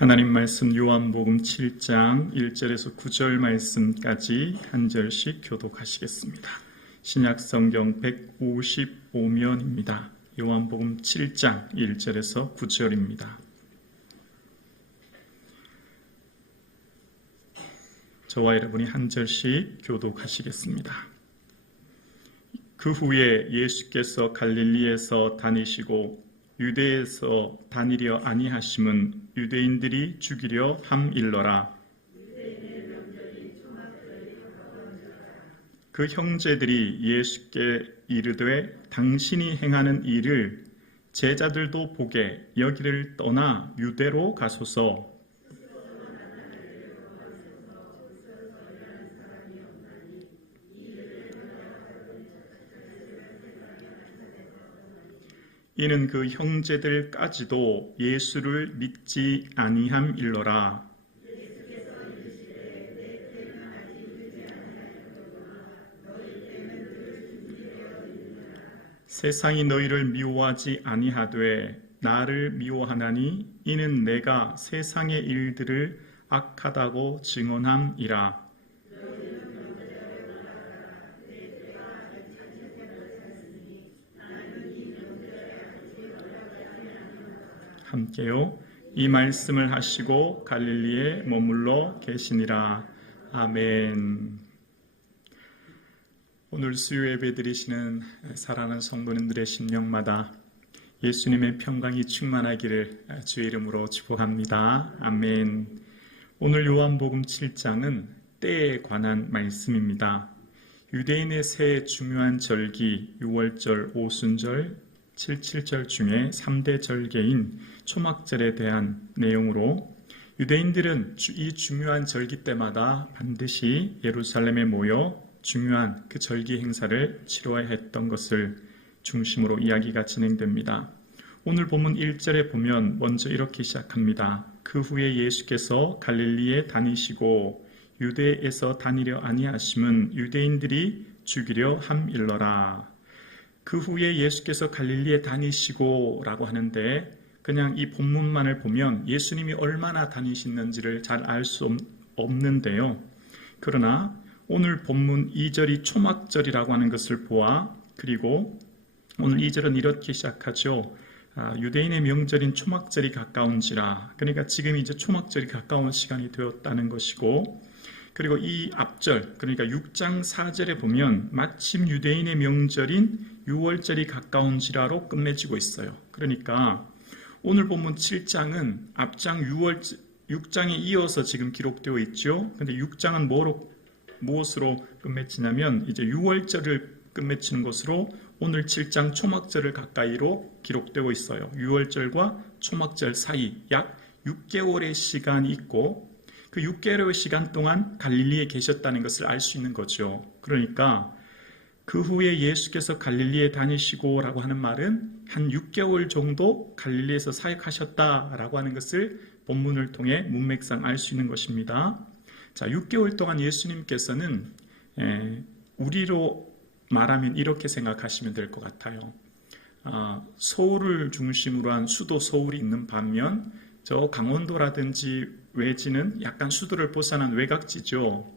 하나님 말씀 요한복음 7장 1절에서 9절 말씀까지 한 절씩 교독하시겠습니다. 신약성경 155면입니다. 요한복음 7장 1절에서 9절입니다. 저와 여러분이 한 절씩 교독하시겠습니다. 그 후에 예수께서 갈릴리에서 다니시고 유대에서 다니려 아니하심은 유대인들이 죽이려 함일러라. 그 형제들이 예수께 이르되 당신이 행하는 일을 제자들도 보게 여기를 떠나 유대로 가소서. 이는 그 형제들까지도 예수를 믿지 아니함일러라. 세상이 너희를 미워하지 아니하되 나를 미워하나니 이는 내가 세상의 일들을 악하다고 증언함이라. 함께요. 이 말씀을 하시고 갈릴리에 머물러 계시니라. 아멘. 오늘 수요 예배 드리시는 사랑하는 성도님들의 심령마다 예수님의 평강이 충만하기를 주의 이름으로 축복합니다. 아멘. 오늘 요한복음 7장은 때에 관한 말씀입니다. 유대인의 세 중요한 절기 6월절, 오순절, 7.7절 중에 3대 절개인 초막절에 대한 내용으로 유대인들은 이 중요한 절기 때마다 반드시 예루살렘에 모여 중요한 그 절기 행사를 치러야 했던 것을 중심으로 이야기가 진행됩니다. 오늘 본문 1절에 보면 먼저 이렇게 시작합니다. 그 후에 예수께서 갈릴리에 다니시고 유대에서 다니려 아니하심은 유대인들이 죽이려 함일러라. 그 후에 예수께서 갈릴리에 다니시고 라고 하는데 그냥 이 본문만을 보면 예수님이 얼마나 다니시는지를 잘 알 수 없는데요. 그러나 오늘 본문 2절이 초막절이라고 하는 것을 보아 그리고 오늘 2절은 이렇게 시작하죠. 유대인의 명절인 초막절이 가까운지라. 그러니까 지금 이제 초막절이 가까운 시간이 되었다는 것이고 그리고 이 앞절, 그러니까 6장 4절에 보면 마침 유대인의 명절인 6월절이 가까운지라로 끝맺히고 있어요. 그러니까 오늘 본문 7장은 앞장 6장에 이어서 지금 기록되어 있죠. 근데 6장은 무엇으로 끝맺히냐면 이제 6월절을 끝맺히는 것으로 오늘 7장 초막절을 가까이로 기록되고 있어요. 6월절과 초막절 사이 약 6개월의 시간이 있고 그 6개월의 시간 동안 갈릴리에 계셨다는 것을 알 수 있는 거죠. 그러니까 그 후에 예수께서 갈릴리에 다니시고 라고 하는 말은 한 6개월 정도 갈릴리에서 사역하셨다라고 하는 것을 본문을 통해 문맥상 알 수 있는 것입니다. 자, 6개월 동안 예수님께서는 우리로 말하면 이렇게 생각하시면 될 것 같아요. 서울을 중심으로 한 수도 서울이 있는 반면 저 강원도라든지 외지는 약간 수도를 벗어난 외곽지죠.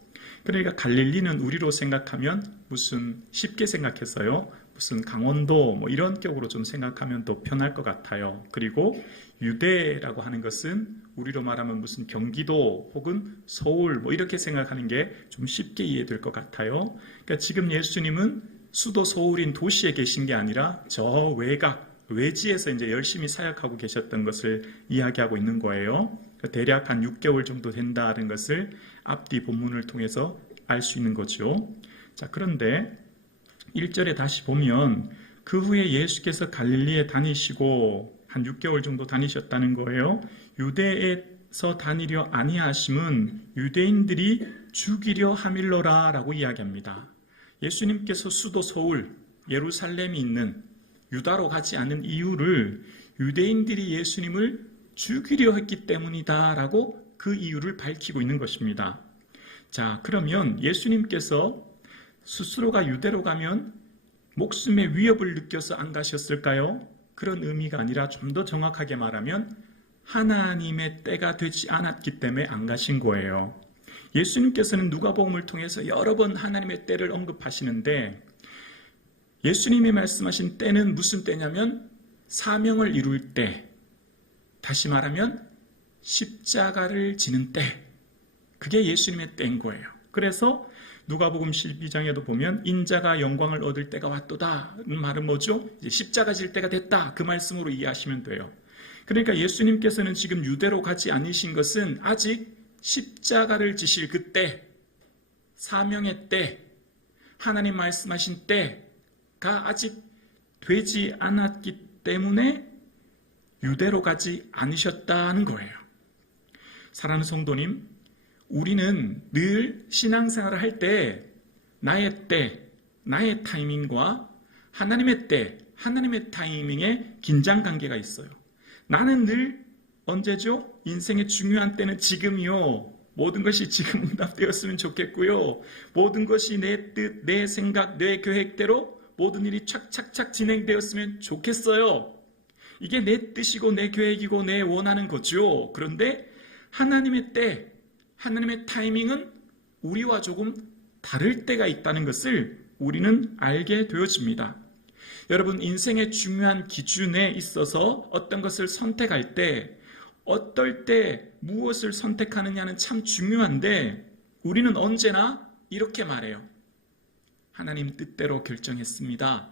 그러니까 갈릴리는 우리로 생각하면 무슨 쉽게 생각해서요. 무슨 강원도 뭐 이런 격으로 좀 생각하면 더 편할 것 같아요. 그리고 유대라고 하는 것은 우리로 말하면 무슨 경기도 혹은 서울 뭐 이렇게 생각하는 게 좀 쉽게 이해될 것 같아요. 그러니까 지금 예수님은 수도 서울인 도시에 계신 게 아니라 저 외지에서 이제 열심히 사역하고 계셨던 것을 이야기하고 있는 거예요. 대략 한 6개월 정도 된다는 것을 앞뒤 본문을 통해서 알 수 있는 거죠. 자, 그런데 1절에 다시 보면 그 후에 예수께서 갈릴리에 다니시고 한 6개월 정도 다니셨다는 거예요. 유대에서 다니려 아니하심은 유대인들이 죽이려 함일러라 라고 이야기합니다. 예수님께서 수도 서울, 예루살렘이 있는 유다로 가지 않는 이유를 유대인들이 예수님을 죽이려 했기 때문이다 라고 그 이유를 밝히고 있는 것입니다. 자, 그러면 예수님께서 스스로가 유대로 가면 목숨의 위협을 느껴서 안 가셨을까요? 그런 의미가 아니라 좀 더 정확하게 말하면 하나님의 때가 되지 않았기 때문에 안 가신 거예요. 예수님께서는 누가복음을 통해서 여러 번 하나님의 때를 언급하시는데 예수님이 말씀하신 때는 무슨 때냐면 사명을 이룰 때, 다시 말하면 십자가를 지는 때, 그게 예수님의 때인 거예요. 그래서 누가복음 12장에도 보면 인자가 영광을 얻을 때가 왔도다 말은 뭐죠? 이제 십자가 질 때가 됐다, 그 말씀으로 이해하시면 돼요. 그러니까 예수님께서는 지금 유대로 가지 않으신 것은 아직 십자가를 지실 그때, 사명의 때, 하나님 말씀하신 때가 아직 되지 않았기 때문에 유대로 가지 않으셨다는 거예요. 사랑하는 성도님, 우리는 늘 신앙생활을 할 때 나의 때, 나의 타이밍과 하나님의 때, 하나님의 타이밍에 긴장관계가 있어요. 나는 늘 언제죠? 인생의 중요한 때는 지금이요. 모든 것이 지금 응답되었으면 좋겠고요. 모든 것이 내 뜻, 내 생각, 내 계획대로 모든 일이 착착착 진행되었으면 좋겠어요. 이게 내 뜻이고 내 계획이고 내 원하는 거죠. 그런데 하나님의 때, 하나님의 타이밍은 우리와 조금 다를 때가 있다는 것을 우리는 알게 되어집니다. 여러분, 인생의 중요한 기준에 있어서 어떤 것을 선택할 때, 어떨 때 무엇을 선택하느냐는 참 중요한데 우리는 언제나 이렇게 말해요. 하나님 뜻대로 결정했습니다.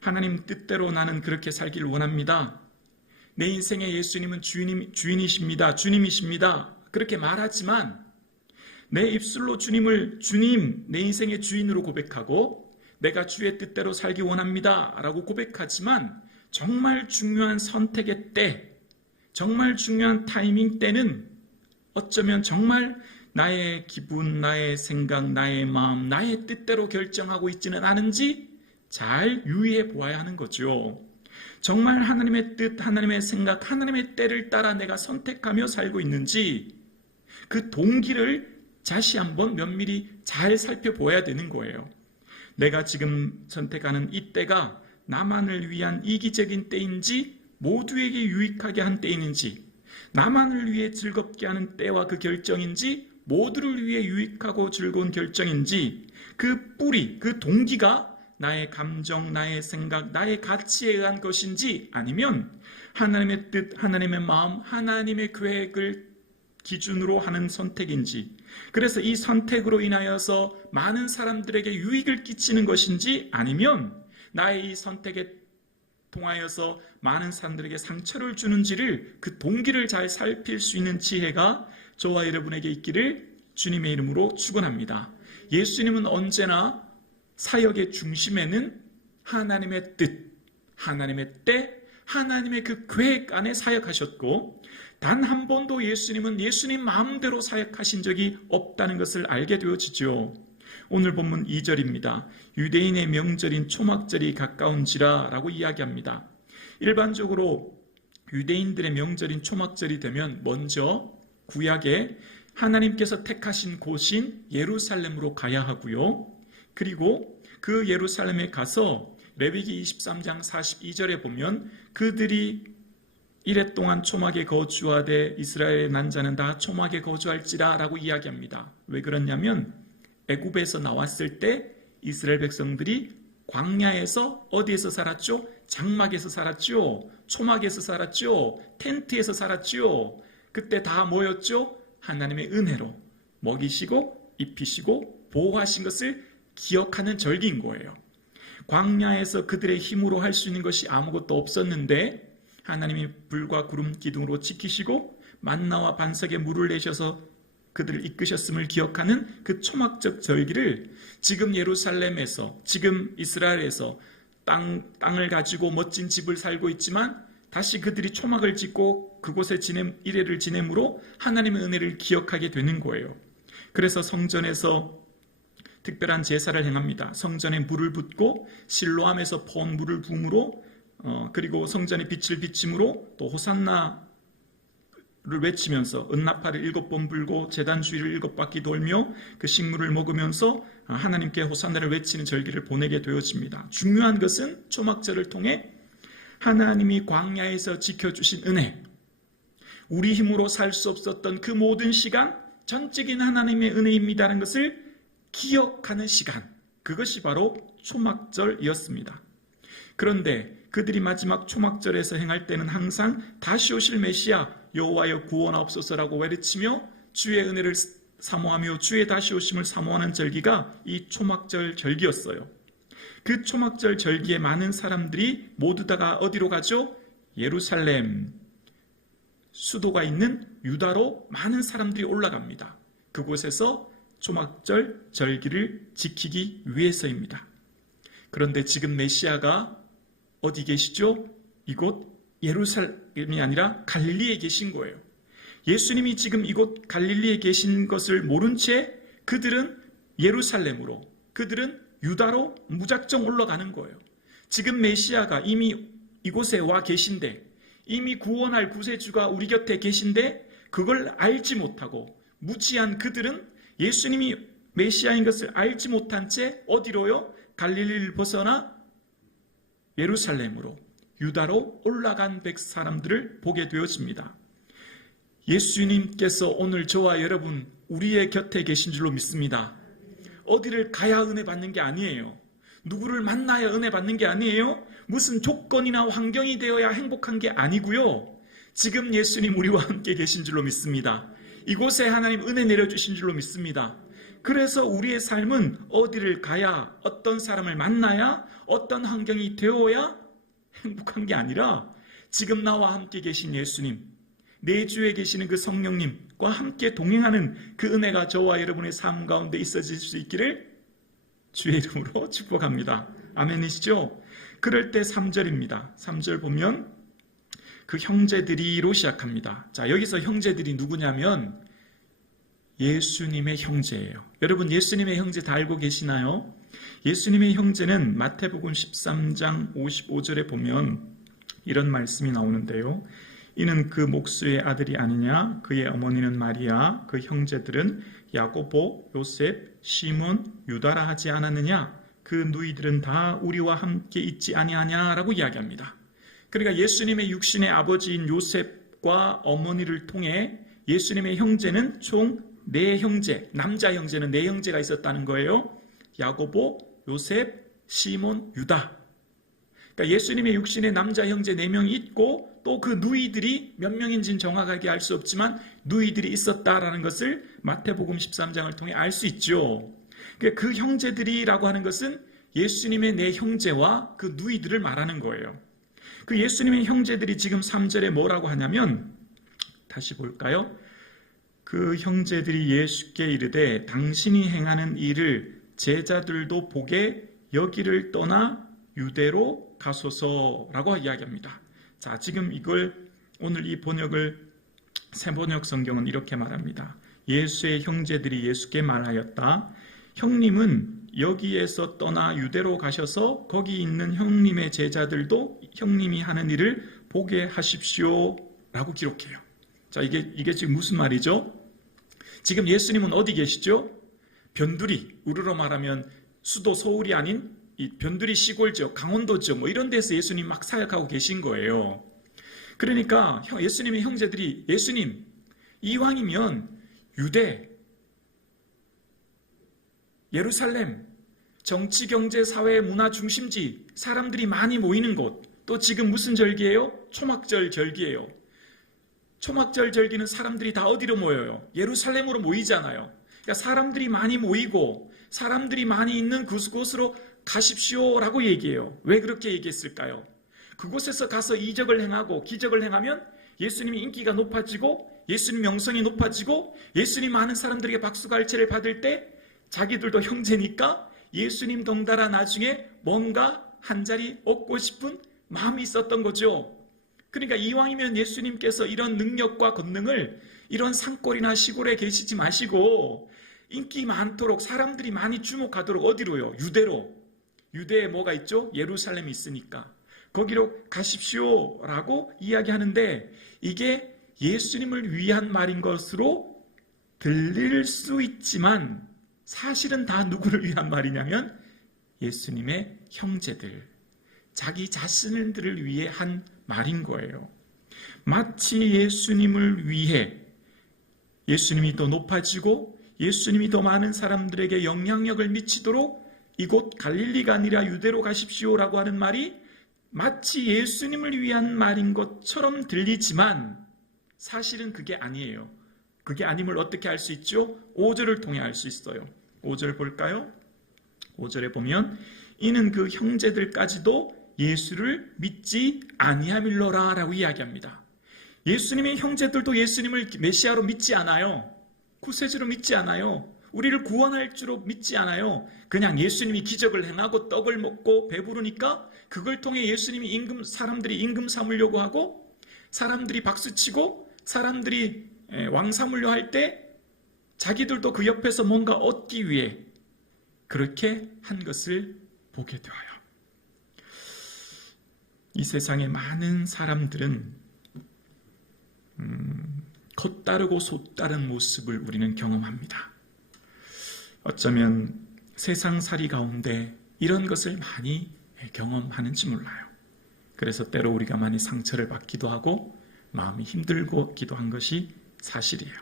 하나님 뜻대로 나는 그렇게 살기를 원합니다. 내 인생의 예수님은 주인이십니다. 주님이십니다. 그렇게 말하지만 내 입술로 주님을 주님, 내 인생의 주인으로 고백하고 내가 주의 뜻대로 살기 원합니다 라고 고백하지만 정말 중요한 선택의 때, 정말 중요한 타이밍 때는 어쩌면 정말 나의 기분, 나의 생각, 나의 마음, 나의 뜻대로 결정하고 있지는 않은지 잘 유의해 보아야 하는 거죠. 정말 하나님의 뜻, 하나님의 생각, 하나님의 때를 따라 내가 선택하며 살고 있는지 그 동기를 다시 한번 면밀히 잘 살펴보아야 되는 거예요. 내가 지금 선택하는 이 때가 나만을 위한 이기적인 때인지 모두에게 유익하게 한 때인지, 나만을 위해 즐겁게 하는 때와 그 결정인지 모두를 위해 유익하고 즐거운 결정인지 그 뿌리, 그 동기가 나의 감정, 나의 생각, 나의 가치에 의한 것인지 아니면 하나님의 뜻, 하나님의 마음, 하나님의 계획을 기준으로 하는 선택인지, 그래서 이 선택으로 인하여서 많은 사람들에게 유익을 끼치는 것인지 아니면 나의 이 선택에 통하여서 많은 사람들에게 상처를 주는지를 그 동기를 잘 살필 수 있는 지혜가 저와 여러분에게 있기를 주님의 이름으로 축원합니다. 예수님은 언제나 사역의 중심에는 하나님의 뜻, 하나님의 때, 하나님의 그 계획 안에 사역하셨고 단 한 번도 예수님은 예수님 마음대로 사역하신 적이 없다는 것을 알게 되어지죠. 오늘 본문 2절입니다. 유대인의 명절인 초막절이 가까운지라 라고 이야기합니다. 일반적으로 유대인들의 명절인 초막절이 되면 먼저 구약에 하나님께서 택하신 곳인 예루살렘으로 가야 하고요. 그리고 그 예루살렘에 가서 레위기 23장 42절에 보면 그들이 이래 동안 초막에 거주하되 이스라엘의 난자는 다 초막에 거주할지라 라고 이야기합니다. 왜 그러냐면 애굽에서 나왔을 때 이스라엘 백성들이 광야에서 어디에서 살았죠? 장막에서 살았죠. 초막에서 살았죠. 텐트에서 살았죠. 그때 다 뭐였죠? 하나님의 은혜로 먹이시고 입히시고 보호하신 것을 기억하는 절기인 거예요. 광야에서 그들의 힘으로 할 수 있는 것이 아무것도 없었는데 하나님이 불과 구름 기둥으로 지키시고 만나와 반석에 물을 내셔서 그들을 이끄셨음을 기억하는 그 초막적 절기를 지금 예루살렘에서, 지금 이스라엘에서 땅을 가지고 멋진 집을 살고 있지만 다시 그들이 초막을 짓고 그곳에 일회를 지냄으로 하나님의 은혜를 기억하게 되는 거예요. 그래서 성전에서 특별한 제사를 행합니다. 성전에 물을 붓고 실로암에서 퍼온 물을 부음으로 그리고 성전에 빛을 비침으로 또 호산나를 외치면서 은나팔을 7번 불고 제단 주위를 7바퀴 돌며 그 식물을 먹으면서 하나님께 호산나를 외치는 절기를 보내게 되어집니다. 중요한 것은 초막절을 통해 하나님이 광야에서 지켜주신 은혜, 우리 힘으로 살 수 없었던 그 모든 시간, 전적인 하나님의 은혜입니다라는 것을 기억하는 시간, 그것이 바로 초막절이었습니다. 그런데 그들이 마지막 초막절에서 행할 때는 항상 다시 오실 메시아 여호와여 구원하옵소서라고 외치며 주의 은혜를 사모하며 주의 다시 오심을 사모하는 절기가 이 초막절 절기였어요. 그 초막절 절기에 많은 사람들이 모두 다가 어디로 가죠? 예루살렘, 수도가 있는 유다로 많은 사람들이 올라갑니다. 그곳에서 초막절 절기를 지키기 위해서입니다. 그런데 지금 메시아가 어디 계시죠? 이곳 예루살렘이 아니라 갈릴리에 계신 거예요. 예수님이 지금 이곳 갈릴리에 계신 것을 모른 채 그들은 예루살렘으로, 그들은 유다로 무작정 올라가는 거예요. 지금 메시아가 이미 이곳에 와 계신데, 이미 구원할 구세주가 우리 곁에 계신데 그걸 알지 못하고 무지한 그들은 예수님이 메시아인 것을 알지 못한 채 어디로요? 갈릴리를 벗어나 예루살렘으로, 유다로 올라간 사람들을 보게 되어집니다. 예수님께서 오늘 저와 여러분 우리의 곁에 계신 줄로 믿습니다. 어디를 가야 은혜 받는 게 아니에요. 누구를 만나야 은혜 받는 게 아니에요. 무슨 조건이나 환경이 되어야 행복한 게 아니고요. 지금 예수님 우리와 함께 계신 줄로 믿습니다. 이곳에 하나님 은혜 내려주신 줄로 믿습니다. 그래서 우리의 삶은 어디를 가야, 어떤 사람을 만나야, 어떤 환경이 되어야 행복한 게 아니라 지금 나와 함께 계신 예수님, 내 주에 계시는 그 성령님과 함께 동행하는 그 은혜가 저와 여러분의 삶 가운데 있어질 수 있기를 주의 이름으로 축복합니다. 아멘이시죠? 그럴 때 3절입니다. 3절 보면 그 형제들이로 시작합니다. 자, 여기서 형제들이 누구냐면 예수님의 형제예요. 여러분 예수님의 형제 다 알고 계시나요? 예수님의 형제는 마태복음 13장 55절에 보면 이런 말씀이 나오는데요. 이는 그 목수의 아들이 아니냐? 그의 어머니는 마리아, 그 형제들은 야고보, 요셉, 시몬, 유다라 하지 않았느냐? 그 누이들은 다 우리와 함께 있지 아니하냐라고 이야기합니다. 그러니까 예수님의 육신의 아버지인 요셉과 어머니를 통해 예수님의 형제는 총 4형제, 남자 형제는 4형제가 있었다는 거예요. 야고보, 요셉, 시몬, 유다. 그러니까 예수님의 육신의 남자 형제 4명이 있고 또 그 누이들이 몇 명인지는 정확하게 알 수 없지만 누이들이 있었다라는 것을 마태복음 13장을 통해 알 수 있죠. 그러니까 그 형제들이라고 하는 것은 예수님의 4형제와 그 누이들을 말하는 거예요. 그 예수님의 형제들이 지금 3절에 뭐라고 하냐면, 다시 볼까요? 그 형제들이 예수께 이르되 당신이 행하는 일을 제자들도 보게 여기를 떠나 유대로 가소서라고 이야기합니다. 자, 지금 이걸 오늘 이 번역을 새번역 성경은 이렇게 말합니다. 예수의 형제들이 예수께 말하였다. 형님은 여기에서 떠나 유대로 가셔서 거기 있는 형님의 제자들도 형님이 하는 일을 보게 하십시오 라고 기록해요. 자, 이게 지금 무슨 말이죠? 지금 예수님은 어디 계시죠? 변두리, 우리로 말하면 수도 서울이 아닌 이 변두리 시골 지역, 강원도 지역 뭐 이런 데서 예수님 막 사역하고 계신 거예요. 그러니까 예수님의 형제들이 예수님, 이왕이면 유대, 예루살렘, 정치, 경제, 사회, 문화 중심지, 사람들이 많이 모이는 곳, 또 지금 무슨 절기예요? 초막절 절기예요. 초막절 절기는 사람들이 다 어디로 모여요? 예루살렘으로 모이잖아요. 그러니까 사람들이 많이 모이고 사람들이 많이 있는 그곳으로 가십시오라고 얘기해요. 왜 그렇게 얘기했을까요? 그곳에서 가서 이적을 행하고 기적을 행하면 예수님이 인기가 높아지고 예수님 명성이 높아지고 예수님 많은 사람들에게 박수갈채를 받을 때 자기들도 형제니까 예수님 덩달아 나중에 뭔가 한 자리 얻고 싶은 마음이 있었던 거죠. 그러니까 이왕이면 예수님께서 이런 능력과 권능을 이런 산골이나 시골에 계시지 마시고 인기 많도록 사람들이 많이 주목하도록 어디로요? 유대로. 유대에 뭐가 있죠? 예루살렘이 있으니까 거기로 가십시오라고 이야기하는데 이게 예수님을 위한 말인 것으로 들릴 수 있지만 사실은 다 누구를 위한 말이냐면 예수님의 형제들, 자기 자신들을 위해 한 말인 거예요. 마치 예수님을 위해 예수님이 더 높아지고 예수님이 더 많은 사람들에게 영향력을 미치도록 이곳 갈릴리가 아니라 유대로 가십시오라고 하는 말이 마치 예수님을 위한 말인 것처럼 들리지만 사실은 그게 아니에요. 그게 아님을 어떻게 알 수 있죠? 5절을 통해 알 수 있어요. 5절 볼까요? 5절에 보면 이는 그 형제들까지도 예수를 믿지 아니함일러라 라고 이야기합니다. 예수님의 형제들도 예수님을 메시아로 믿지 않아요. 구세주로 믿지 않아요. 우리를 구원할 줄로 믿지 않아요. 그냥 예수님이 기적을 행하고 떡을 먹고 배부르니까 그걸 통해 예수님이 사람들이 임금 삼으려고 하고 사람들이 박수치고 사람들이 왕 삼으려 할 때 자기들도 그 옆에서 뭔가 얻기 위해 그렇게 한 것을 보게 되어요. 이 세상의 많은 사람들은 겉다르고 솥다른 모습을 우리는 경험합니다. 어쩌면 세상살이 가운데 이런 것을 많이 경험하는지 몰라요. 그래서 때로 우리가 많이 상처를 받기도 하고 마음이 힘들기도 한 것이 사실이에요.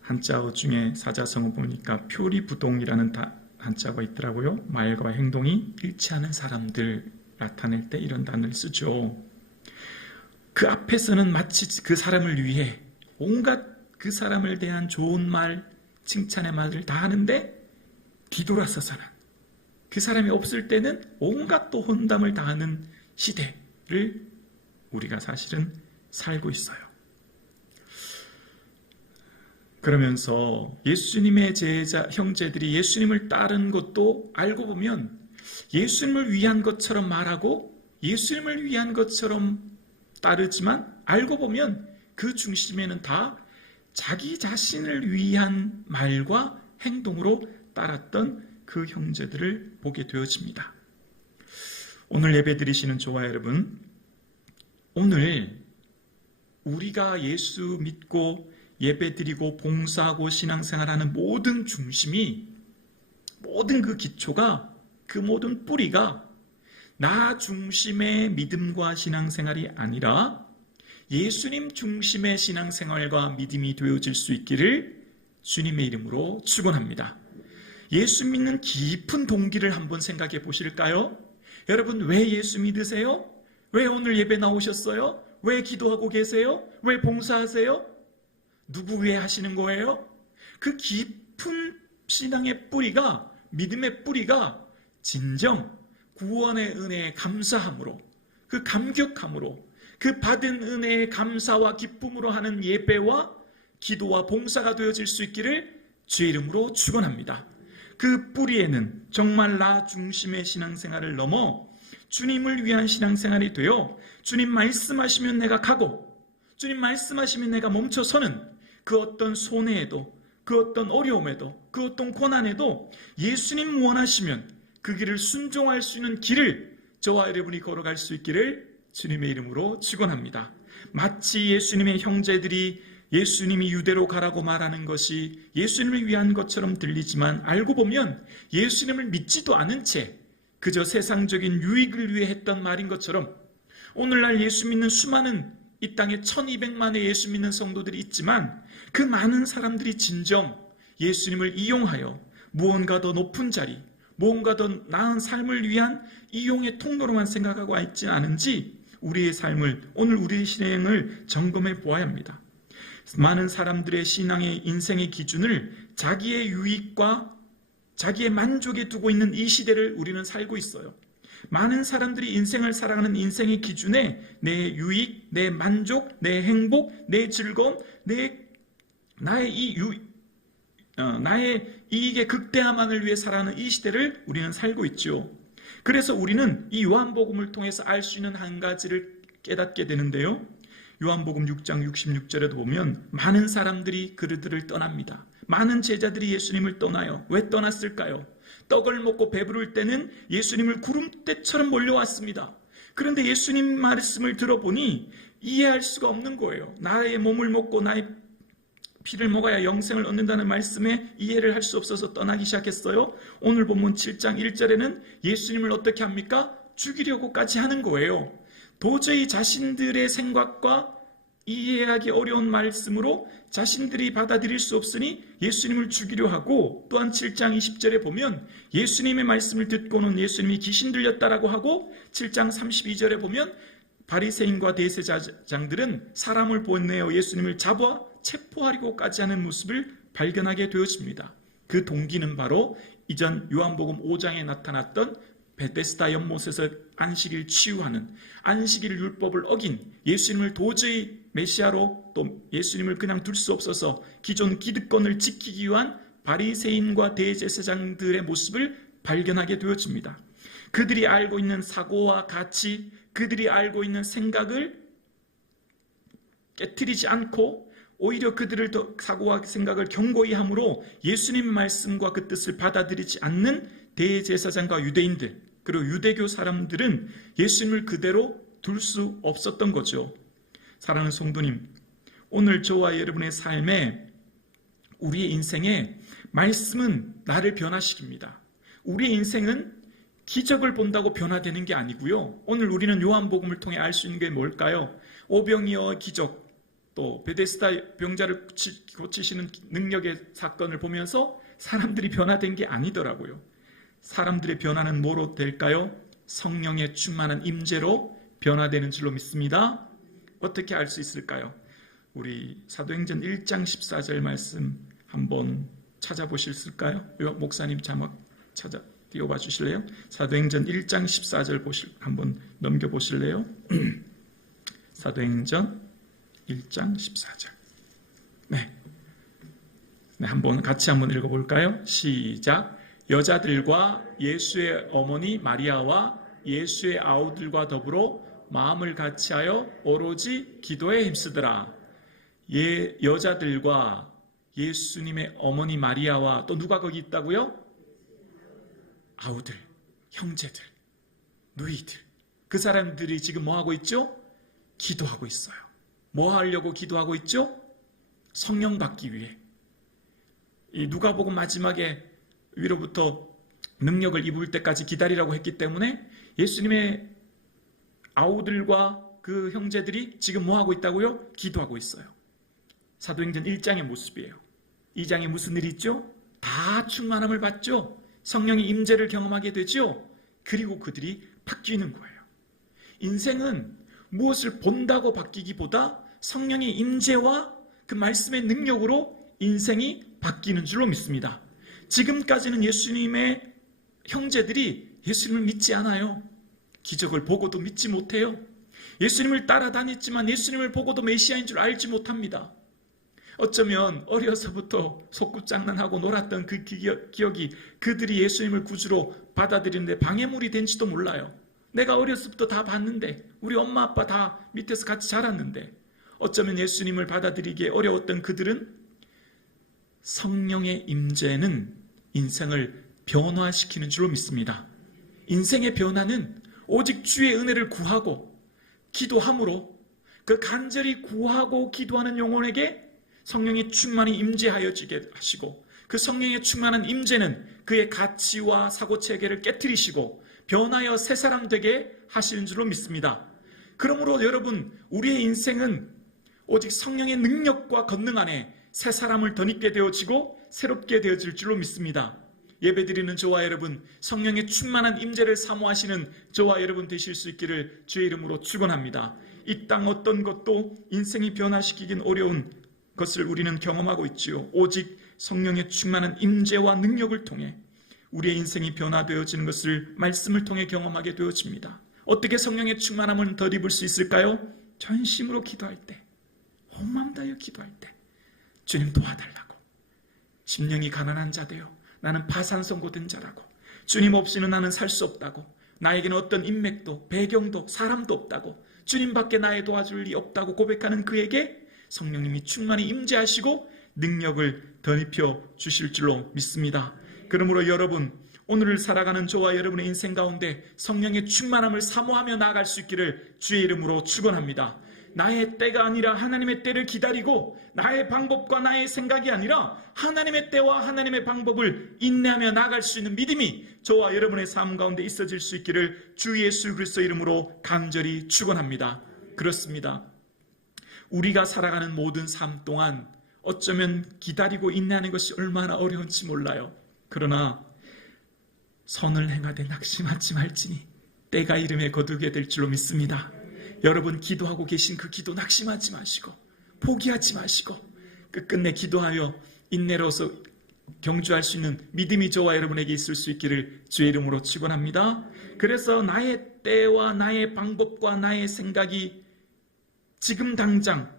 한자어 중에 사자성어 보니까 표리부동이라는 한자가 있더라고요. 말과 행동이 일치하는 사람들 나타낼 때 이런 단어를 쓰죠. 그 앞에서는 마치 그 사람을 위해 온갖 그 사람을 대한 좋은 말, 칭찬의 말을 다 하는데 뒤돌아서서는 그 사람이 없을 때는 온갖 또 혼담을 다하는 시대를 우리가 사실은 살고 있어요. 그러면서 예수님의 제자 형제들이 예수님을 따른 것도 알고 보면 예수님을 위한 것처럼 말하고 예수님을 위한 것처럼 따르지만 알고 보면 그 중심에는 다 자기 자신을 위한 말과 행동으로 따랐던 그 형제들을 보게 되어집니다. 오늘 예배 드리시는 조화 여러분, 오늘 우리가 예수 믿고 예배 드리고 봉사하고 신앙생활하는 모든 중심이, 모든 그 기초가, 그 모든 뿌리가 나 중심의 믿음과 신앙생활이 아니라 예수님 중심의 신앙생활과 믿음이 되어질 수 있기를 주님의 이름으로 축원합니다. 예수 믿는 깊은 동기를 한번 생각해 보실까요? 여러분, 왜 예수 믿으세요? 왜 오늘 예배 나오셨어요? 왜 기도하고 계세요? 왜 봉사하세요? 누구 위해 하시는 거예요? 그 깊은 신앙의 뿌리가, 믿음의 뿌리가 진정 구원의 은혜에 감사함으로, 그 감격함으로, 그 받은 은혜의 감사와 기쁨으로 하는 예배와 기도와 봉사가 되어질 수 있기를 주의 이름으로 축원합니다. 그 뿌리에는 정말 나 중심의 신앙생활을 넘어 주님을 위한 신앙생활이 되어 주님 말씀하시면 내가 가고 주님 말씀하시면 내가 멈춰서는 그 어떤 손해에도 그 어떤 어려움에도 그 어떤 고난에도 예수님 원하시면 그 길을 순종할 수 있는 길을 저와 여러분이 걸어갈 수 있기를 주님의 이름으로 축원합니다. 마치 예수님의 형제들이 예수님이 유대로 가라고 말하는 것이 예수님을 위한 것처럼 들리지만 알고 보면 예수님을 믿지도 않은 채 그저 세상적인 유익을 위해 했던 말인 것처럼 오늘날 예수 믿는 수많은 이 땅에 1200만의 예수 믿는 성도들이 있지만 그 많은 사람들이 진정 예수님을 이용하여 무언가 더 높은 자리, 무언가 더 나은 삶을 위한 이용의 통로로만 생각하고 있지 않은지 우리의 삶을, 오늘 우리의 신앙을 점검해 보아야 합니다. 많은 사람들의 신앙의 인생의 기준을 자기의 유익과 자기의 만족에 두고 있는 이 시대를 우리는 살고 있어요. 많은 사람들이 인생을 살아가는 인생의 기준에 내 유익, 내 만족, 내 행복, 내 즐거움, 나의 이익의 극대화만을 위해 살아가는 이 시대를 우리는 살고 있죠. 그래서 우리는 이 요한복음을 통해서 알 수 있는 한 가지를 깨닫게 되는데요. 요한복음 6장 66절에도 보면 많은 사람들이 그들을 떠납니다. 많은 제자들이 예수님을 떠나요. 왜 떠났을까요? 떡을 먹고 배부를 때는 예수님을 구름대처럼 몰려왔습니다. 그런데 예수님 말씀을 들어보니 이해할 수가 없는 거예요. 나의 몸을 먹고 나의 피를 먹어야 영생을 얻는다는 말씀에 이해를 할 수 없어서 떠나기 시작했어요. 오늘 본문 7장 1절에는 예수님을 어떻게 합니까? 죽이려고까지 하는 거예요. 도저히 자신들의 생각과 이해하기 어려운 말씀으로 자신들이 받아들일 수 없으니 예수님을 죽이려 하고, 또한 7장 20절에 보면 예수님의 말씀을 듣고는 예수님이 귀신 들렸다라고 하고, 7장 32절에 보면 바리새인과 대제사장들은 사람을 보내어 예수님을 잡아 체포하려고까지 하는 모습을 발견하게 되었습니다. 그 동기는 바로 이전 요한복음 5장에 나타났던 베데스다 연못에서 안식일 치유하는, 안식일 율법을 어긴, 예수님을 도저히 메시아로 또 예수님을 그냥 둘 수 없어서 기존 기득권을 지키기 위한 바리새인과 대제사장들의 모습을 발견하게 되었습니다. 그들이 알고 있는 사고와 가치, 그들이 알고 있는 생각을 깨트리지 않고 오히려 그들을 더 사고와 생각을 견고히 함으로 예수님 말씀과 그 뜻을 받아들이지 않는 대제사장과 유대인들, 그리고 유대교 사람들은 예수님을 그대로 둘 수 없었던 거죠. 사랑하는 성도님, 오늘 저와 여러분의 삶에, 우리의 인생에 말씀은 나를 변화시킵니다. 우리의 인생은 기적을 본다고 변화되는 게 아니고요. 오늘 우리는 요한복음을 통해 알 수 있는 게 뭘까요? 오병이어의 기적, 또 베데스다 병자를 고치시는 능력의 사건을 보면서 사람들이 변화된 게 아니더라고요. 사람들의 변화는 뭐로 될까요? 성령의 충만한 임재로 변화되는 줄로 믿습니다. 어떻게 알 수 있을까요? 우리 사도행전 1장 14절 말씀 한번 찾아보실 수 있을까요? 목사님 자막 띄워봐 주실래요? 사도행전 1장 14절 한번 넘겨보실래요? 사도행전 1장 14절. 네, 같이 한번 읽어볼까요? 시작. 여자들과 예수의 어머니 마리아와 예수의 아우들과 더불어 마음을 같이하여 오로지 기도에 힘쓰더라. 여자들과 예수님의 어머니 마리아와 또 누가 거기 있다고요? 아우들, 형제들, 누이들. 그 사람들이 지금 뭐 하고 있죠? 기도하고 있어요. 뭐 하려고 기도하고 있죠? 성령 받기 위해. 이 누가복음 마지막에 위로부터 능력을 입을 때까지 기다리라고 했기 때문에 예수님의 아우들과 그 형제들이 지금 뭐 하고 있다고요? 기도하고 있어요. 사도행전 1장의 모습이에요. 2장에 무슨 일이 있죠? 다 충만함을 받죠. 성령의 임재를 경험하게 되죠. 그리고 그들이 바뀌는 거예요. 인생은 무엇을 본다고 바뀌기보다 성령의 임재와 그 말씀의 능력으로 인생이 바뀌는 줄로 믿습니다. 지금까지는 예수님의 형제들이 예수님을 믿지 않아요. 기적을 보고도 믿지 못해요. 예수님을 따라다녔지만 예수님을 보고도 메시아인 줄 알지 못합니다. 어쩌면 어려서부터 속꿉장난하고 놀았던 그 기억이 그들이 예수님을 구주로 받아들이는데 방해물이 된지도 몰라요. 내가 어렸을 때부터 다 봤는데, 우리 엄마 아빠 다 밑에서 같이 자랐는데, 어쩌면 예수님을 받아들이기에 어려웠던 그들은 성령의 임재는 인생을 변화시키는 줄로 믿습니다. 인생의 변화는 오직 주의 은혜를 구하고 기도함으로, 그 간절히 구하고 기도하는 영혼에게 성령의 충만히 임재하여지게 하시고, 그 성령의 충만한 임재는 그의 가치와 사고체계를 깨트리시고 변하여 새 사람 되게 하시는 줄로 믿습니다. 그러므로 여러분, 우리의 인생은 오직 성령의 능력과 권능 안에 새 사람을 덧입게 되어지고 새롭게 되어질 줄로 믿습니다. 예배드리는 저와 여러분, 성령의 충만한 임재를 사모하시는 저와 여러분 되실 수 있기를 주의 이름으로 축원합니다. 이 땅 어떤 것도 인생이 변화시키긴 어려운 것을 우리는 경험하고 있지요. 오직 성령의 충만한 임재와 능력을 통해 우리의 인생이 변화되어지는 것을 말씀을 통해 경험하게 되어집니다. 어떻게 성령의 충만함을 덧입을 수 있을까요? 전심으로 기도할 때, 온 마음 다하여 기도할 때, 주님 도와달라고. 심령이 가난한 자되어 나는 파산선고된 자라고, 주님 없이는 나는 살 수 없다고, 나에게는 어떤 인맥도 배경도 사람도 없다고, 주님밖에 나의 도와줄 리 없다고 고백하는 그에게 성령님이 충만히 임재하시고 능력을 덧입혀 주실 줄로 믿습니다. 그러므로 여러분, 오늘을 살아가는 저와 여러분의 인생 가운데 성령의 충만함을 사모하며 나아갈 수 있기를 주의 이름으로 축원합니다. 나의 때가 아니라 하나님의 때를 기다리고 나의 방법과 나의 생각이 아니라 하나님의 때와 하나님의 방법을 인내하며 나아갈 수 있는 믿음이 저와 여러분의 삶 가운데 있어질 수 있기를 주 예수 그리스도 이름으로 간절히 축원합니다. 그렇습니다. 우리가 살아가는 모든 삶 동안 어쩌면 기다리고 인내하는 것이 얼마나 어려운지 몰라요. 그러나 선을 행하되 낙심하지 말지니 때가 이름에 거두게 될 줄로 믿습니다. 여러분 기도하고 계신 그 기도 낙심하지 마시고 포기하지 마시고 끝끝내 기도하여 인내로서 경주할 수 있는 믿음이 저와 여러분에게 있을 수 있기를 주의 이름으로 축원합니다. 그래서 나의 때와 나의 방법과 나의 생각이 지금 당장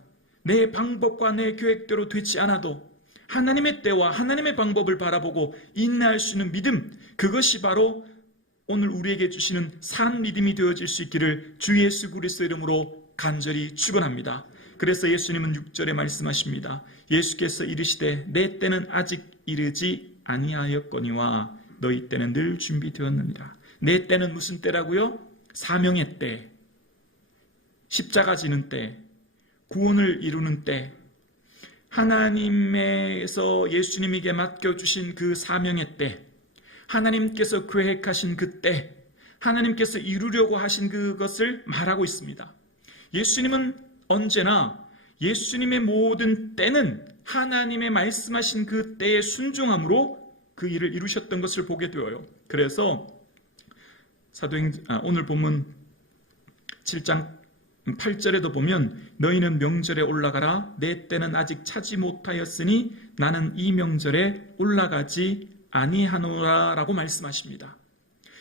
내 방법과 내 계획대로 되지 않아도 하나님의 때와 하나님의 방법을 바라보고 인내할 수 있는 믿음, 그것이 바로 오늘 우리에게 주시는 산 믿음이 되어질 수 있기를 주 예수 그리스도 이름으로 간절히 축원합니다. 그래서 예수님은 6절에 말씀하십니다. 예수께서 이르시되 내 때는 아직 이르지 아니하였거니와 너희 때는 늘 준비되었느니라. 내 때는 무슨 때라고요? 사명의 때, 십자가 지는 때, 구원을 이루는 때, 하나님에서 예수님에게 맡겨주신 그 사명의 때, 하나님께서 계획하신 그 때, 하나님께서 이루려고 하신 그것을 말하고 있습니다. 예수님은 언제나 예수님의 모든 때는 하나님의 말씀하신 그 때에 순종함으로 그 일을 이루셨던 것을 보게 되어요. 그래서 오늘 본문 7장 8절에도 보면 너희는 명절에 올라가라 내 때는 아직 차지 못하였으니 나는 이 명절에 올라가지 아니하노라 라고 말씀하십니다.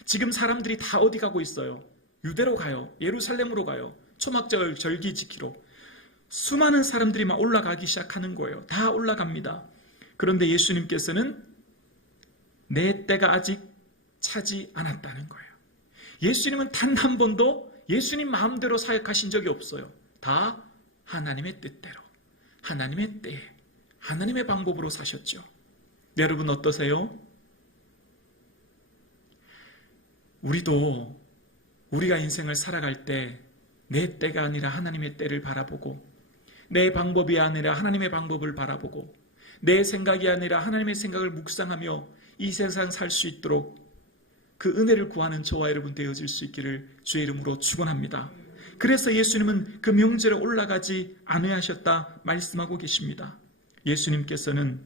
지금 사람들이 다 어디 가고 있어요? 유대로 가요. 예루살렘으로 가요. 초막절 절기 지키러. 수많은 사람들이 막 올라가기 시작하는 거예요. 다 올라갑니다. 그런데 예수님께서는 내 때가 아직 차지 않았다는 거예요. 예수님은 단 한 번도 예수님 마음대로 사역하신 적이 없어요. 다 하나님의 뜻대로, 하나님의 때에, 하나님의 방법으로 사셨죠. 여러분 어떠세요? 우리도 우리가 인생을 살아갈 때 내 때가 아니라 하나님의 때를 바라보고 내 방법이 아니라 하나님의 방법을 바라보고 내 생각이 아니라 하나님의 생각을 묵상하며 이 세상 살 수 있도록 그 은혜를 구하는 저와 여러분 되어질 수 있기를 주의 이름으로 축원합니다. 그래서 예수님은 그 명절에 올라가지 아니하셨다 말씀하고 계십니다. 예수님께서는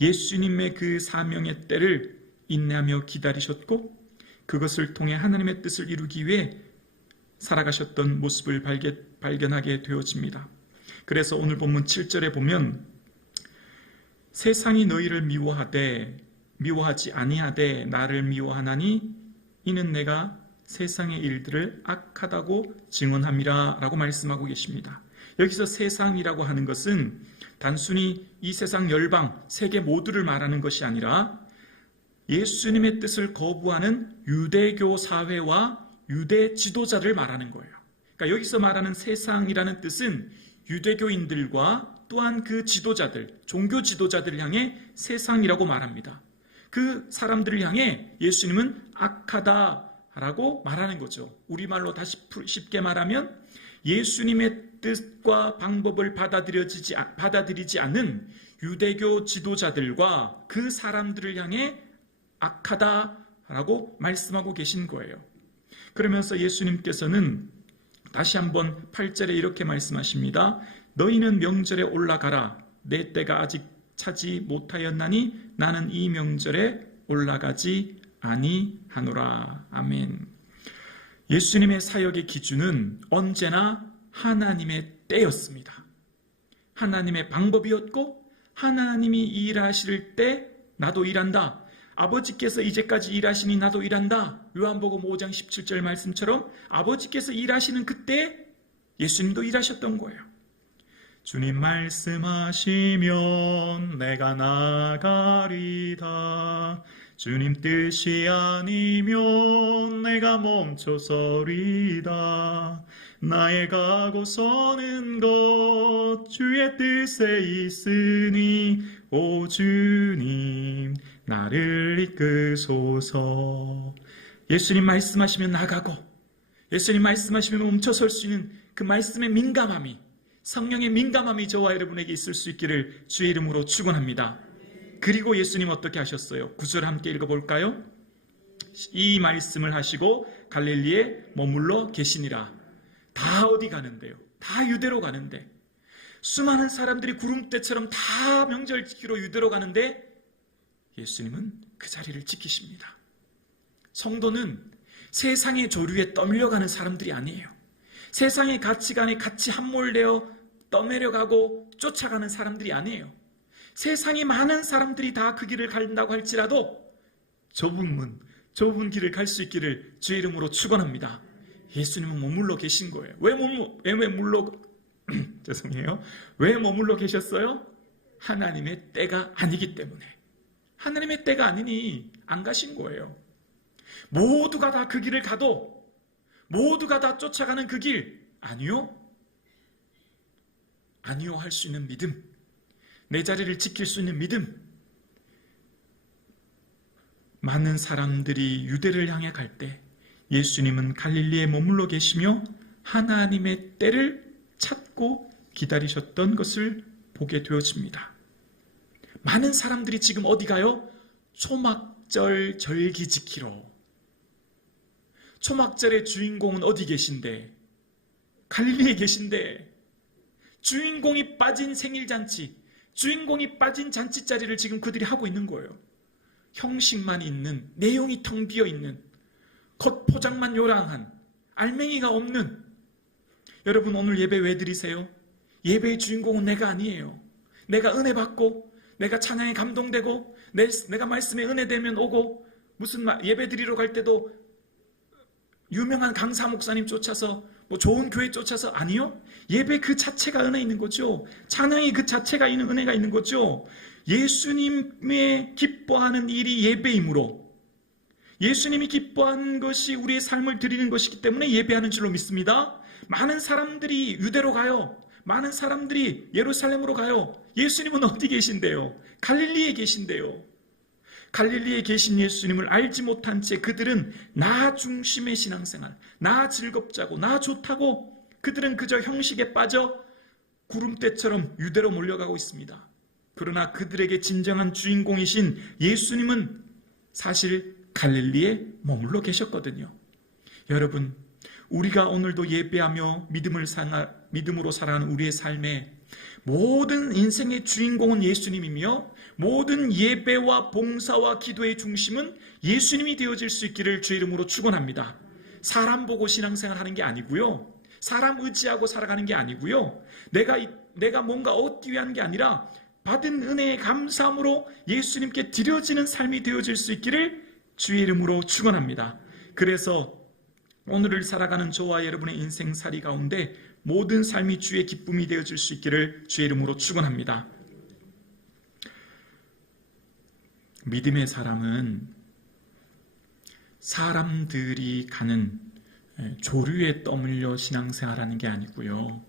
예수님의 그 사명의 때를 인내하며 기다리셨고 그것을 통해 하나님의 뜻을 이루기 위해 살아가셨던 모습을 발견하게 되어집니다. 그래서 오늘 본문 7절에 보면 세상이 너희를 미워하지 아니하되 나를 미워하나니 이는 내가 세상의 일들을 악하다고 증언함이라 라고 말씀하고 계십니다. 여기서 세상이라고 하는 것은 단순히 이 세상 열방, 세계 모두를 말하는 것이 아니라 예수님의 뜻을 거부하는 유대교 사회와 유대 지도자를 말하는 거예요. 그러니까 여기서 말하는 세상이라는 뜻은 유대교인들과 또한 그 지도자들, 종교 지도자들을 향해 세상이라고 말합니다. 그 사람들을 향해 예수님은 악하다라고 말하는 거죠. 우리말로 다시 쉽게 말하면 예수님의 뜻과 방법을 받아들이지 않는 유대교 지도자들과 그 사람들을 향해 악하다라고 말씀하고 계신 거예요. 그러면서 예수님께서는 다시 한번 8절에 이렇게 말씀하십니다. 너희는 명절에 올라가라. 내 때가 아직 차지 못하였나니 나는 이 명절에 올라가지 아니하노라. 아멘. 예수님의 사역의 기준은 언제나 하나님의 때였습니다. 하나님의 방법이었고 하나님이 일하실 때 나도 일한다. 아버지께서 이제까지 일하시니 나도 일한다. 요한복음 5장 17절 말씀처럼 아버지께서 일하시는 그때 예수님도 일하셨던 거예요. 주님 말씀하시면 내가 나가리다. 주님 뜻이 아니면 내가 멈춰서리다. 나의 가고 서는 것 주의 뜻에 있으니 오 주님 나를 이끄소서. 예수님 말씀하시면 나가고 예수님 말씀하시면 멈춰설 수 있는 그 말씀의 민감함이, 성령의 민감함이 저와 여러분에게 있을 수 있기를 주의 이름으로 축원합니다. 그리고 예수님 어떻게 하셨어요? 9절 함께 읽어볼까요? 이 말씀을 하시고 갈릴리에 머물러 계시니라. 다 어디 가는데요? 다 유대로 가는데, 수많은 사람들이 구름대처럼 다 명절 지키러 유대로 가는데 예수님은 그 자리를 지키십니다. 성도는 세상의 조류에 떠밀려가는 사람들이 아니에요. 세상의 가치관에 같이 함몰되어 떠내려가고 쫓아가는 사람들이 아니에요. 세상의 많은 사람들이 다 그 길을 간다고 할지라도 좁은 길을 갈 수 있기를 주의 이름으로 축원합니다. 예수님은 머물러 계신 거예요. 왜 머물러 계셨어요? 하나님의 때가 아니기 때문에. 하나님의 때가 아니니 안 가신 거예요. 모두가 다 그 길을 가도, 모두가 다 쫓아가는 그 길, 아니요 할 수 있는 믿음, 내 자리를 지킬 수 있는 믿음. 많은 사람들이 유대를 향해 갈 때 예수님은 갈릴리에 머물러 계시며 하나님의 때를 찾고 기다리셨던 것을 보게 되어집니다. 많은 사람들이 지금 어디 가요? 초막절 절기 지키러. 초막절의 주인공은 어디 계신데? 갈릴리에 계신데, 주인공이 빠진 생일잔치, 주인공이 빠진 잔치자리를 지금 그들이 하고 있는 거예요. 형식만 있는, 내용이 텅 비어있는, 겉포장만 요란한, 알맹이가 없는. 여러분, 오늘 예배 왜 드리세요? 예배의 주인공은 내가 아니에요. 내가 은혜 받고, 내가 찬양에 감동되고, 내가 말씀에 은혜되면 오고, 무슨 예배 드리러 갈 때도 유명한 강사 목사님 쫓아서, 좋은 교회 쫓아서, 아니요. 예배 그 자체가 은혜 있는 거죠. 찬양이 그 자체가 있는 은혜가 있는 거죠. 예수님의 기뻐하는 일이 예배이므로, 예수님이 기뻐하는 것이 우리의 삶을 드리는 것이기 때문에 예배하는 줄로 믿습니다. 많은 사람들이 유대로 가요. 많은 사람들이 예루살렘으로 가요. 예수님은 어디 계신데요? 갈릴리에 계신데요. 갈릴리에 계신 예수님을 알지 못한 채 그들은 나 중심의 신앙생활, 나 즐겁자고, 나 좋다고, 그들은 그저 형식에 빠져 구름대처럼 유대로 몰려가고 있습니다. 그러나 그들에게 진정한 주인공이신 예수님은 사실 갈릴리에 머물러 계셨거든요. 여러분, 우리가 오늘도 예배하며 믿음으로 살아가는 우리의 삶에 모든 인생의 주인공은 예수님이며 모든 예배와 봉사와 기도의 중심은 예수님이 되어질 수 있기를 주의 이름으로 축원합니다. 사람 보고 신앙생활 하는 게 아니고요. 사람 의지하고 살아가는 게 아니고요. 내가 뭔가 얻기 위한 게 아니라 받은 은혜의 감사함으로 예수님께 드려지는 삶이 되어질 수 있기를 주의 이름으로 축원합니다. 그래서 오늘을 살아가는 저와 여러분의 인생살이 가운데 모든 삶이 주의 기쁨이 되어질 수 있기를 주의 이름으로 축원합니다. 믿음의 사람은 사람들이 가는 조류에 떠밀려 신앙생활하는 게 아니고요.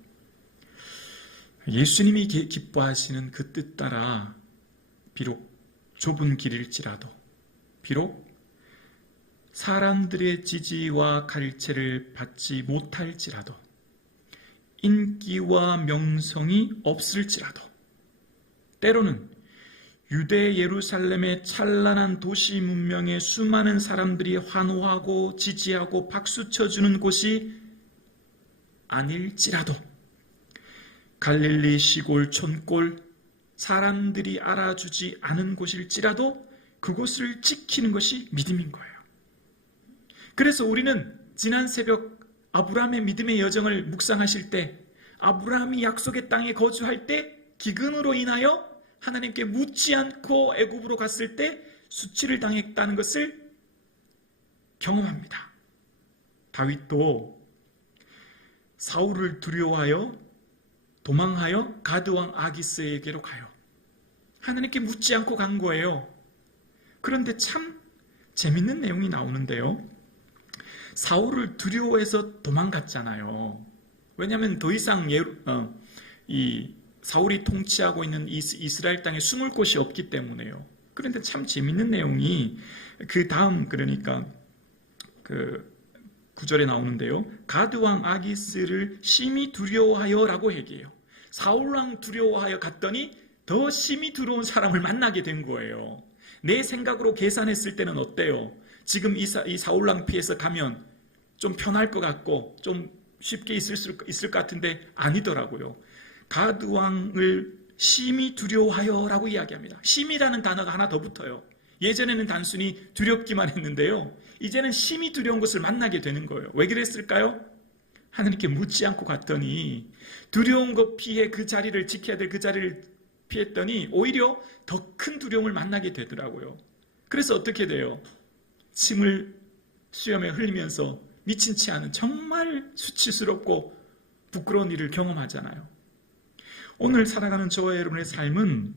예수님이 기뻐하시는 그 뜻 따라 비록 좁은 길일지라도, 비록 사람들의 지지와 가르침을 받지 못할지라도, 인기와 명성이 없을지라도, 때로는 유대 예루살렘의 찬란한 도시 문명에 수많은 사람들이 환호하고 지지하고 박수 쳐주는 곳이 아닐지라도, 갈릴리 시골 촌골 사람들이 알아주지 않은 곳일지라도 그곳을 지키는 것이 믿음인 거예요. 그래서 우리는 지난 새벽 아브라함의 믿음의 여정을 묵상하실 때, 아브라함이 약속의 땅에 거주할 때 기근으로 인하여 하나님께 묻지 않고 애굽으로 갔을 때 수치를 당했다는 것을 경험합니다. 다윗도 사울을 두려워하여 도망하여 가드왕 아기스에게로 가요. 하나님께 묻지 않고 간 거예요. 그런데 참 재밌는 내용이 나오는데요. 사울을 두려워해서 도망갔잖아요. 왜냐하면 더 이상 이 사울이 통치하고 있는 이스라엘 땅에 숨을 곳이 없기 때문에요. 그런데 참 재밌는 내용이 그 다음, 그러니까 9절에 나오는데요. 가드왕 아기스를 심히 두려워하여 라고 얘기해요. 사울왕 두려워하여 갔더니 더 심히 두려운 사람을 만나게 된 거예요. 내 생각으로 계산했을 때는 어때요? 지금 이 사울왕 피해서 가면 좀 편할 것 같고 좀 쉽게 있을 것 같은데 아니더라고요. 가드왕을 심히 두려워하여 라고 이야기합니다. 심이라는 단어가 하나 더 붙어요. 예전에는 단순히 두렵기만 했는데요. 이제는 심히 두려운 것을 만나게 되는 거예요. 왜 그랬을까요? 하나님께 묻지 않고 갔더니 두려운 것 피해 그 자리를 지켜야 될 그 자리를 피했더니 오히려 더 큰 두려움을 만나게 되더라고요. 그래서 어떻게 돼요? 침을 수염에 흘리면서 미친 치 않은 정말 수치스럽고 부끄러운 일을 경험하잖아요. 오늘 살아가는 저와 여러분의 삶은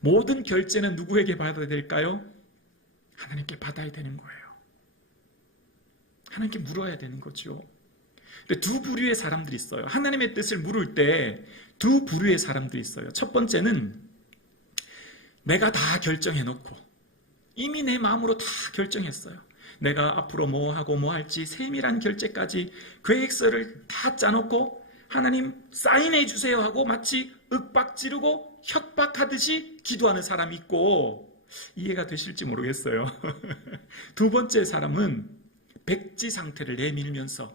모든 결제는 누구에게 받아야 될까요? 하나님께 받아야 되는 거예요. 하나님께 물어야 되는 거죠. 근데 두 부류의 사람들이 있어요. 하나님의 뜻을 물을 때 두 부류의 사람들이 있어요. 첫 번째는 내가 다 결정해놓고 이미 내 마음으로 다 결정했어요. 내가 앞으로 뭐 하고 뭐 할지 세밀한 결제까지 계획서를 다 짜놓고 하나님 사인해 주세요 하고 마치 윽박지르고 협박하듯이 기도하는 사람이 있고, 이해가 되실지 모르겠어요. 두 번째 사람은 백지 상태를 내밀면서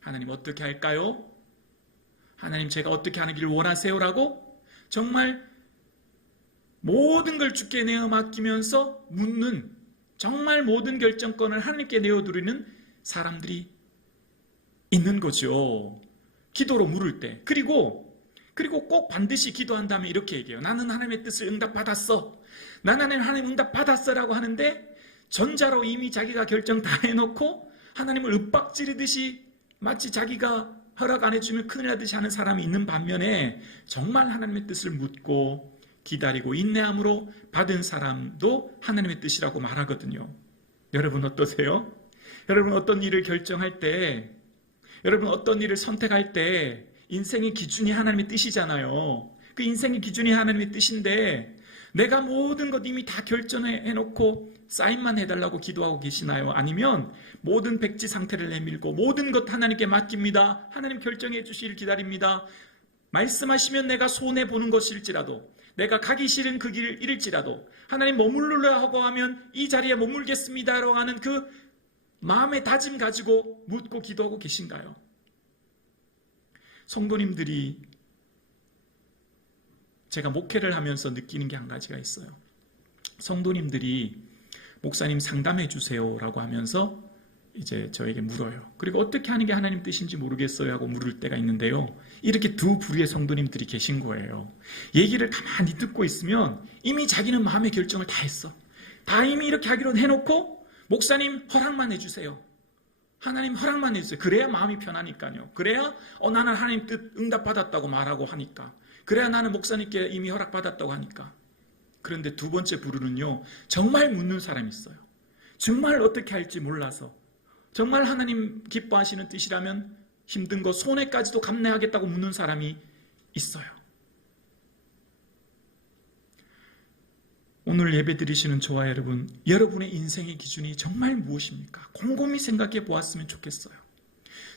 하나님 어떻게 할까요? 하나님 제가 어떻게 하는 길 원하세요? 라고 정말 모든 걸 주께 내어 맡기면서 묻는, 정말 모든 결정권을 하나님께 내어드리는 사람들이 있는 거죠. 기도로 물을 때. 그리고 꼭 반드시 기도한다면 이렇게 얘기해요. 나는 하나님의 뜻을 응답받았어. 나는 하나님 응답받았어 라고 하는데 전자로 이미 자기가 결정 다 해놓고 하나님을 윽박지르듯이 마치 자기가 허락 안 해주면 큰일 나듯이 하는 사람이 있는 반면에 정말 하나님의 뜻을 묻고 기다리고 인내함으로 받은 사람도 하나님의 뜻이라고 말하거든요. 여러분 어떠세요? 여러분 어떤 일을 결정할 때, 여러분 어떤 일을 선택할 때 인생의 기준이 하나님의 뜻이잖아요. 그 인생의 기준이 하나님의 뜻인데 내가 모든 것 이미 다 결정해놓고 사인만 해달라고 기도하고 계시나요? 아니면 모든 백지 상태를 내밀고 모든 것 하나님께 맡깁니다. 하나님 결정해 주시길 기다립니다. 말씀하시면 내가 손해보는 것일지라도, 내가 가기 싫은 그 길을 잃을지라도 하나님 머물러라 하고 하면 이 자리에 머물겠습니다라고 하는 그 마음의 다짐 가지고 묻고 기도하고 계신가요? 성도님들이 제가 목회를 하면서 느끼는 게 한 가지가 있어요. 성도님들이 목사님 상담해 주세요 라고 하면서 이제 저에게 물어요. 그리고 어떻게 하는 게 하나님 뜻인지 모르겠어요 하고 물을 때가 있는데요. 이렇게 두 부류의 성도님들이 계신 거예요. 얘기를 가만히 듣고 있으면 이미 자기는 마음의 결정을 다 했어. 다 이미 이렇게 하기로 해놓고 목사님 허락만 해주세요. 하나님 허락만 해주세요. 그래야 마음이 편하니까요. 그래야 나는 하나님 뜻 응답받았다고 말하고 하니까. 그래야 나는 목사님께 이미 허락받았다고 하니까. 그런데 두 번째 부류는요. 정말 묻는 사람이 있어요. 정말 어떻게 할지 몰라서, 정말 하나님 기뻐하시는 뜻이라면 힘든 거 손해까지도 감내하겠다고 묻는 사람이 있어요. 오늘 예배 드리시는 저와 여러분, 여러분의 인생의 기준이 정말 무엇입니까? 곰곰이 생각해 보았으면 좋겠어요.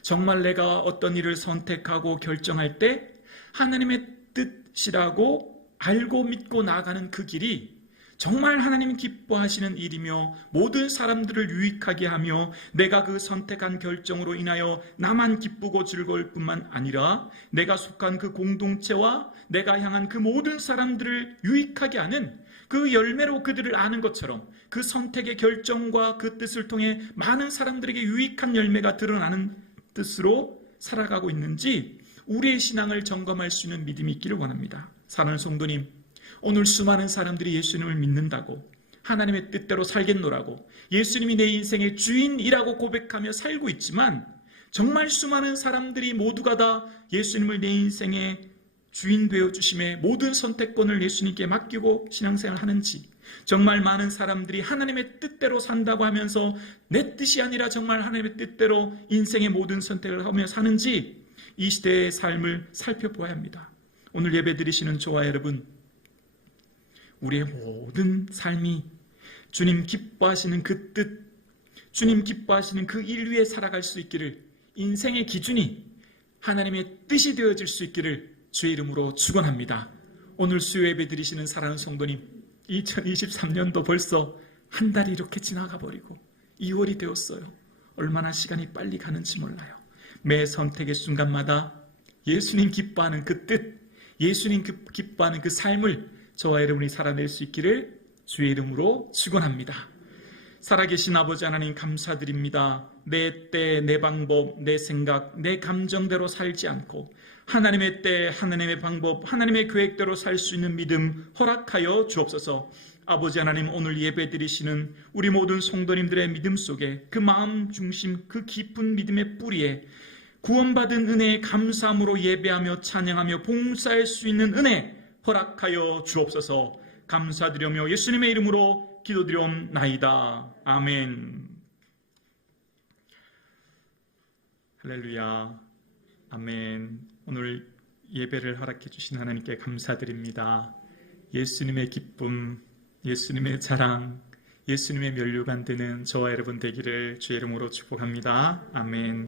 정말 내가 어떤 일을 선택하고 결정할 때 하나님의 뜻이라고 알고 믿고 나아가는 그 길이 정말 하나님 기뻐하시는 일이며 모든 사람들을 유익하게 하며 내가 그 선택한 결정으로 인하여 나만 기쁘고 즐거울 뿐만 아니라 내가 속한 그 공동체와 내가 향한 그 모든 사람들을 유익하게 하는 그 열매로 그들을 아는 것처럼 그 선택의 결정과 그 뜻을 통해 많은 사람들에게 유익한 열매가 드러나는 뜻으로 살아가고 있는지 우리의 신앙을 점검할 수 있는 믿음이 있기를 원합니다. 사랑하는 성도님, 오늘 수많은 사람들이 예수님을 믿는다고, 하나님의 뜻대로 살겠노라고, 예수님이 내 인생의 주인이라고 고백하며 살고 있지만 정말 수많은 사람들이 모두가 다 예수님을 내 인생의 주인 되어주심에 모든 선택권을 예수님께 맡기고 신앙생활을 하는지, 정말 많은 사람들이 하나님의 뜻대로 산다고 하면서 내 뜻이 아니라 정말 하나님의 뜻대로 인생의 모든 선택을 하며 사는지 이 시대의 삶을 살펴보아야 합니다. 오늘 예배 드리시는 저와 여러분, 우리의 모든 삶이 주님 기뻐하시는 그 뜻, 주님 기뻐하시는 그 일 위에 살아갈 수 있기를, 인생의 기준이 하나님의 뜻이 되어질 수 있기를 주의 이름으로 축원합니다. 오늘 수요 예배 드리시는 사랑하는 성도님, 2023년도 벌써 한 달이 이렇게 지나가 버리고 2월이 되었어요. 얼마나 시간이 빨리 가는지 몰라요. 매 선택의 순간마다 예수님 기뻐하는 그 뜻, 예수님 기뻐하는 그 삶을 저와 여러분이 살아낼 수 있기를 주의 이름으로 축원합니다. 살아계신 아버지 하나님 감사드립니다. 내 때, 내 방법, 내 생각, 내 감정대로 살지 않고 하나님의 때, 하나님의 방법, 하나님의 계획대로 살 수 있는 믿음 허락하여 주옵소서. 아버지 하나님, 오늘 예배 드리시는 우리 모든 성도님들의 믿음 속에 그 마음 중심, 그 깊은 믿음의 뿌리에 구원받은 은혜에 감사함으로 예배하며 찬양하며 봉사할 수 있는 은혜 허락하여 주옵소서. 감사드리며 예수님의 이름으로 기도드리옵나이다. 아멘. 할렐루야. 아멘. 오늘 예배를 허락해 주신 하나님께 감사드립니다. 예수님의 기쁨, 예수님의 자랑, 예수님의 면류관 되는 저와 여러분 되기를 주의 이름으로 축복합니다. 아멘.